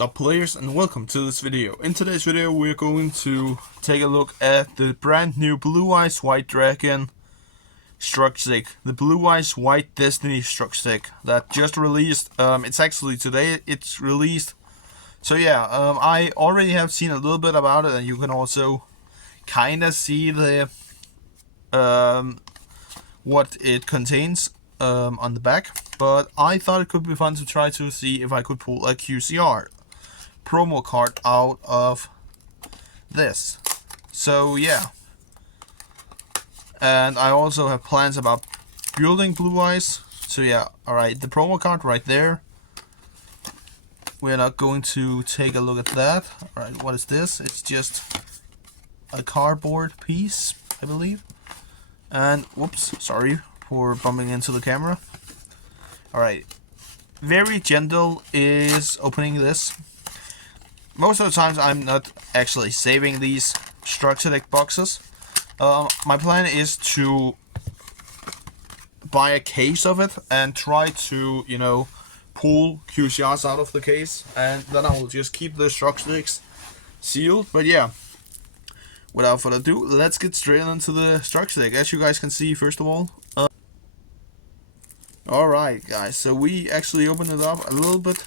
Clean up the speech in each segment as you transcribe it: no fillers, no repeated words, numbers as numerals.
Sup players, and welcome to this video. In today's video we're going to take a look at the brand new Blue Eyes White Dragon struck stick. The Blue Eyes White Destiny struck stick that just released. It's actually today it's released. So yeah, I already have seen a little bit about it, and you can also kinda see the what it contains on the back. But I thought it could be fun to try to see if I could pull a QCR promo card out of this. So yeah, and I also have plans about building Blue Eyes. So yeah, alright, the promo card right there. We're not going to take a look at that. Alright, what is this? It's just a cardboard piece, I believe. And whoops, sorry for bumping into the camera. Alright, very gentle is opening this. Most of the times I'm not actually saving these structure deck boxes. My plan is to buy a case of it and try to, you know, pull QCRs out of the case, and then I will just keep the structure decks sealed. But yeah, without further ado, let's get straight into the structure deck. As you guys can see, first of all, alright guys, so we actually opened it up a little bit.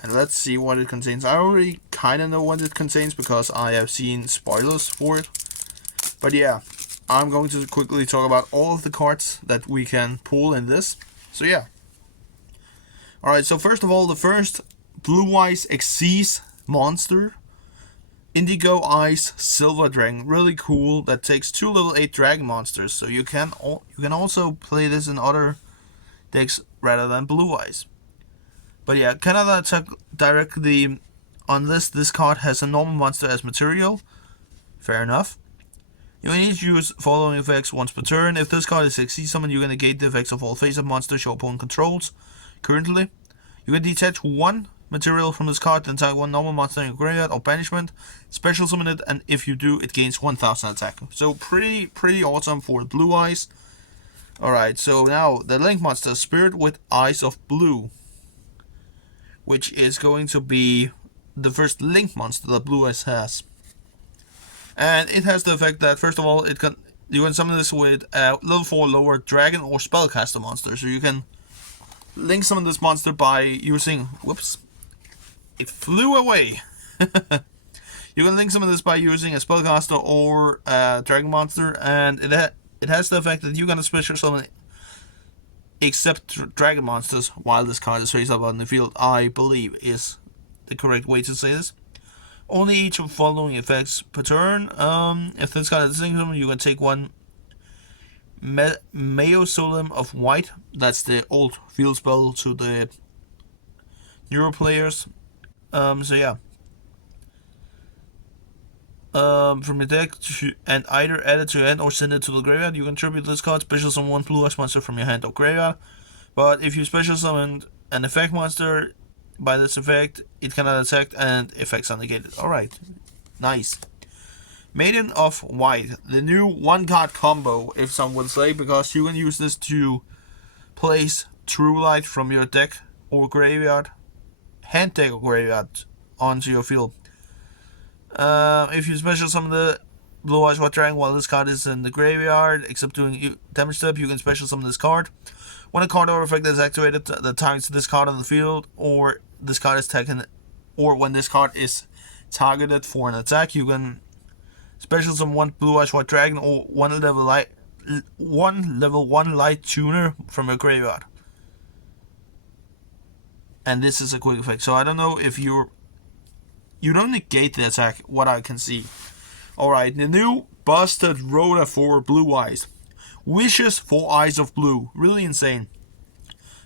And let's see what it contains. I already kind of know what it contains because I have seen spoilers for it. But yeah, I'm going to quickly talk about all of the cards that we can pull in this. So yeah. Alright, so first of all, the first Blue Eyes Xyz monster. Indigo Eyes Silver Dragon. Really cool. That takes 2 level 8 dragon monsters. So you can also play this in other decks rather than Blue Eyes. But yeah, cannot attack directly on this. This card has a normal monster as material. Fair enough. You need to use following effects once per turn. If this card is Xyz summon, you can negate the effects of all face-up monsters your opponent controls. Currently, you can detach 1 material from this card, then target 1 normal monster in your graveyard or banishment. Special summon it, and if you do, it gains 1000 attack. So pretty awesome for Blue Eyes. Alright, so now the Link monster, Spirit with Eyes of Blue, which is going to be the first Link monster that Blue Eyes has. And it has the effect that, first of all, you can summon this with a level 4 lower dragon or spellcaster monster. So you can Link summon this monster by using... Whoops. It flew away. You can Link summon this by using a spellcaster or a dragon monster. And it has the effect that you can special summon except dragon monsters while this card is face up on the field, I believe is the correct way to say this. Only each of the following effects per turn. If this card is single, you can take 1 Mausoleum of White. That's the old field spell to the newer players. So yeah. From your deck and either add it to your hand or send it to the graveyard. You can tribute this card, special summon 1 Blue Eyes monster from your hand or graveyard. But if you special summon an effect monster by this effect, it cannot attack and effects are negated. Alright, nice. Maiden of White, the new 1-card combo, if some would say, because you can use this to place True Light from your deck or graveyard, hand deck or graveyard, onto your field. If you special summon the Blue Eyes White Dragon while this card is in the graveyard, except doing damage step, you can special summon this card. When a card or effect is activated that targets this card on the field, or this card is taken, or when this card is targeted for an attack, you can special summon 1 Blue Eyes White Dragon or 1 level 1 light tuner from your graveyard. And this is a quick effect, so I don't know if you don't negate the attack, what I can see. Alright, the new busted Rhoda for Blue Eyes. Wishes for Eyes of Blue. Really insane.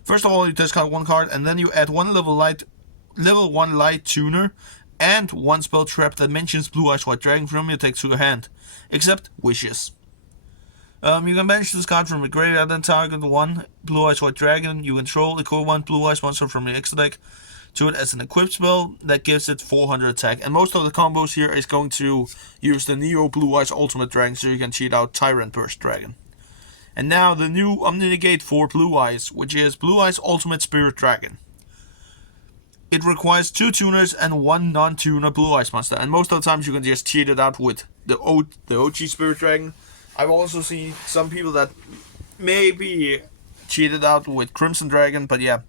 First of all, you discard 1 card, and then you add 1 level 1 light tuner and 1 spell trap that mentions Blue Eyes White Dragon from your deck to your hand. Except Wishes. You can banish this card from your graveyard, then target 1 Blue Eyes White Dragon you control. Equip 1 Blue Eyes monster from your extra deck to it as an equipped spell that gives it 400 attack. And most of the combos here is going to use the Neo Blue Eyes Ultimate Dragon, so you can cheat out Tyrant Burst Dragon. And now the new Omni Negate for Blue Eyes, which is Blue Eyes Ultimate Spirit Dragon. it requires 2 tuners and 1 non-tuner Blue Eyes monster, and most of the times you can just cheat it out with the OG Spirit Dragon. I've also seen some people that maybe cheated out with Crimson Dragon, but yeah,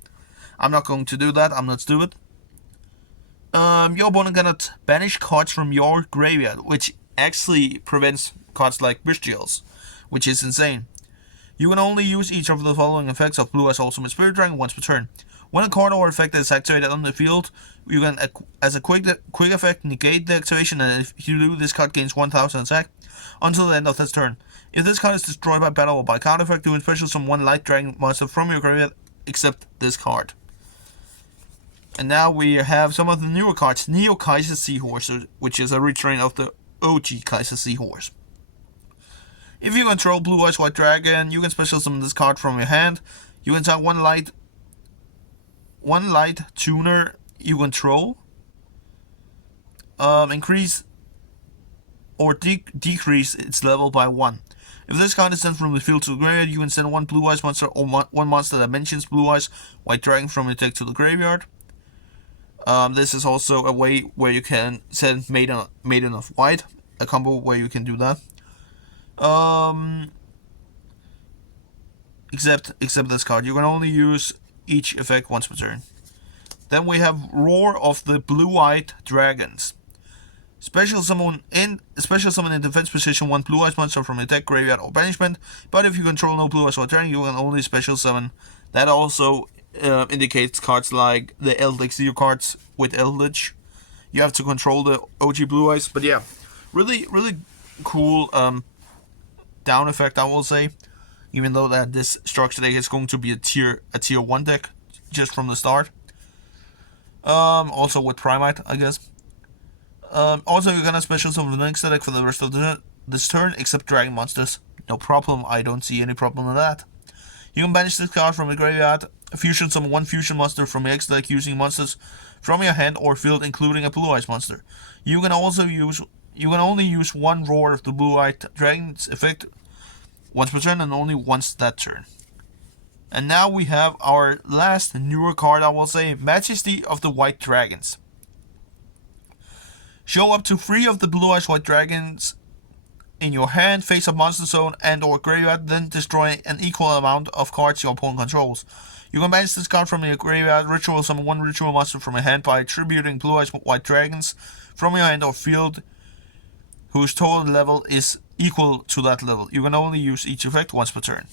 I'm not going to do that. I'm not stupid. Your opponent cannot banish cards from your graveyard, which actually prevents cards like Bestials, which is insane. You can only use each of the following effects of Blue Eyes Ultimate Spirit Dragon once per turn. When a card or effect is activated on the field, you can, as a quick effect, negate the activation, and if you do, this card gains 1000 attack until the end of this turn. If this card is destroyed by battle or by card effect, you can special summon 1 Light Dragon monster from your graveyard, except this card. And now we have some of the newer cards. Neo Kaiser Seahorse, which is a retrain of the OG Kaiser Seahorse. If you control Blue Eyes White Dragon, you can special summon this card from your hand. You can target one light tuner you control. Increase or decrease its level by 1. If this card is sent from the field to the graveyard, you can send 1 Blue Eyes monster or 1 monster that mentions Blue Eyes White Dragon from your deck to the graveyard. This is also a way where you can send Maiden of White, a combo where you can do that. Except this card, you can only use each effect once per turn. Then we have Roar of the Blue-Eyed Dragons. Special summon in defense position 1 Blue Eyes monster from your deck, graveyard, or banishment. But if you control no Blue Eyes or Dragon, you can only special summon. That also indicates cards like the Elixir cards with Eldritch. You have to control the OG Blue Eyes. But yeah, really cool down effect, I will say. Even though that this structure deck is going to be a tier 1 deck just from the start. Also with Primite, I guess. Also, you're gonna special summon the next deck for the rest of this turn, except Dragon Monsters. No problem, I don't see any problem with that. You can banish this card from the graveyard, fusion summon 1 fusion monster from your deck using monsters from your hand or field, including a Blue Eyes monster. You can only use 1 Roar of the Blue-Eyed Dragon's effect once per turn and only once that turn. And now we have our last newer card, I will say, Majesty of the White Dragons. Show up to 3 of the Blue Eyes White Dragons in your hand, face up monster zone and or graveyard, then destroy an equal amount of cards your opponent controls. You can banish this card from your graveyard, ritual summon 1 ritual monster from your hand by attributing Blue Eyes White Dragons from your hand or field whose total level is equal to that level. You can only use each effect once per turn.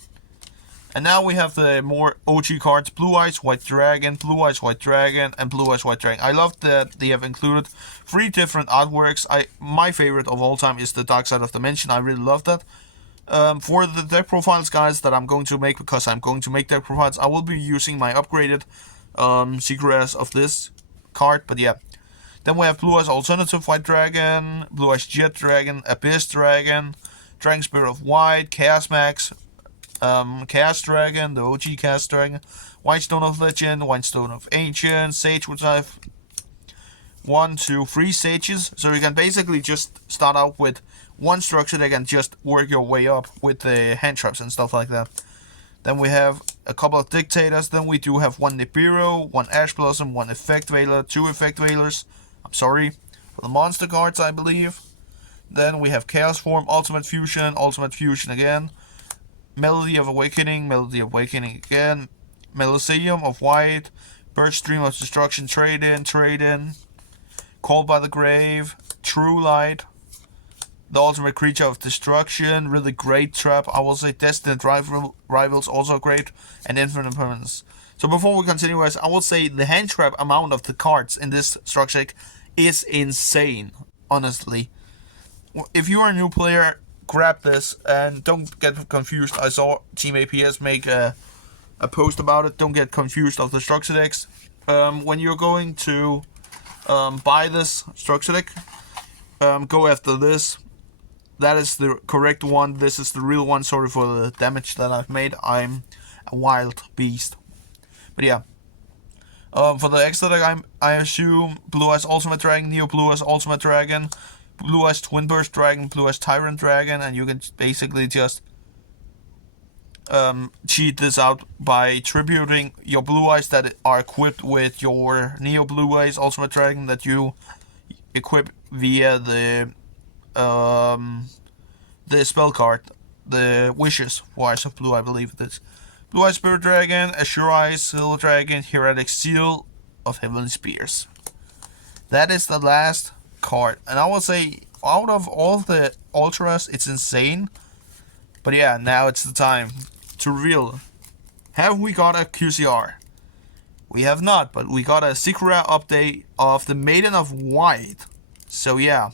And now we have the more OG cards, Blue Eyes White Dragon, Blue Eyes White Dragon, and Blue Eyes White Dragon. I love that they have included 3 different artworks. My favorite of all time is the Dark Side of Dimension. I really love that. For the deck profiles, guys, that I'm going to make, because I'm going to make deck profiles, I will be using my upgraded secrets of this card. But yeah. Then we have Blue Eyes Alternative White Dragon, Blue Eyes Jet Dragon, Abyss Dragon, Dragon Spirit of White, Chaos Max, Chaos Dragon, the OG Chaos Dragon, White Stone of Legend, White Stone of Ancient, Sage, which I have 1, 2, 3 Sages. So you can basically just start out with 1 structure deck and just work your way up with the hand traps and stuff like that. Then we have a couple of Dictators. Then we do have 1 Nibiru, 1 Ash Blossom, 1 Effect Veiler, 2 Effect Veilers. I'm sorry for the monster cards, I believe. Then we have Chaos Form, Ultimate Fusion again. Melody of Awakening again. Melisseum of White, Bird Stream of Destruction, Trade in. Called by the Grave, True Light, the Ultimate Creature of Destruction, really great trap, I will say. Destined Rivals, also great, and Infinite Permanence. So before we continue, guys, I will say the hand trap amount of the cards in this structure deck is insane, honestly. If you are a new player, grab this and don't get confused. I saw Team APS make a post about it. Don't get confused of the structure decks. When you're going to buy this structure deck, go after this. That is the correct one. This is the real one. Sorry for the damage that I've made. I'm a wild beast. But yeah. For the extra deck, I assume Blue Eyes Ultimate Dragon, Neo Blue Eyes Ultimate Dragon, Blue Eyes Twin Burst Dragon, Blue Eyes Tyrant Dragon, and you can basically just cheat this out by tributing your blue eyes that are equipped with your Neo Blue Eyes Ultimate Dragon that you equip via the spell card, the Wishes Wise of Blue, I believe it is. Blue Eyes Spirit Dragon, Azure Eyes Silver Dragon, Heretic Seal of Heavenly Spears. That is the last card, and I will say out of all of the Ultras, it's insane. But yeah, now it's the time to reveal. Have we got a QCR? We have not, but we got a secret rare update of the Maiden of White. So yeah,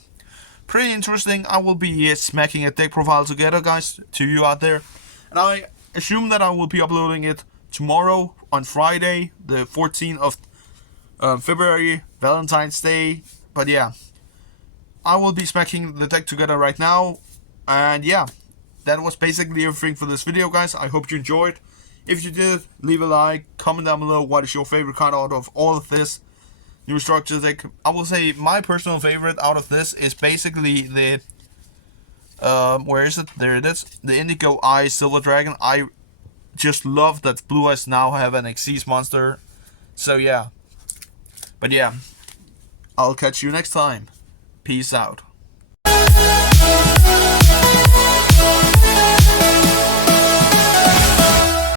pretty interesting. I will be smacking a deck profile together, guys, to you out there. And I assume that I will be uploading it tomorrow on Friday, the 14th of February, Valentine's Day. But yeah, I will be smacking the deck together right now. And yeah, that was basically everything for this video, guys. I hope you enjoyed. If you did, leave a like, comment down below what is your favorite card out of all of this new structure deck. I will say my personal favorite out of this is basically the where is it? There it is. The Indigo Eye Silver Dragon. I just love that Blue Eyes now have an Xyz monster. So yeah. But yeah, I'll catch you next time. Peace out.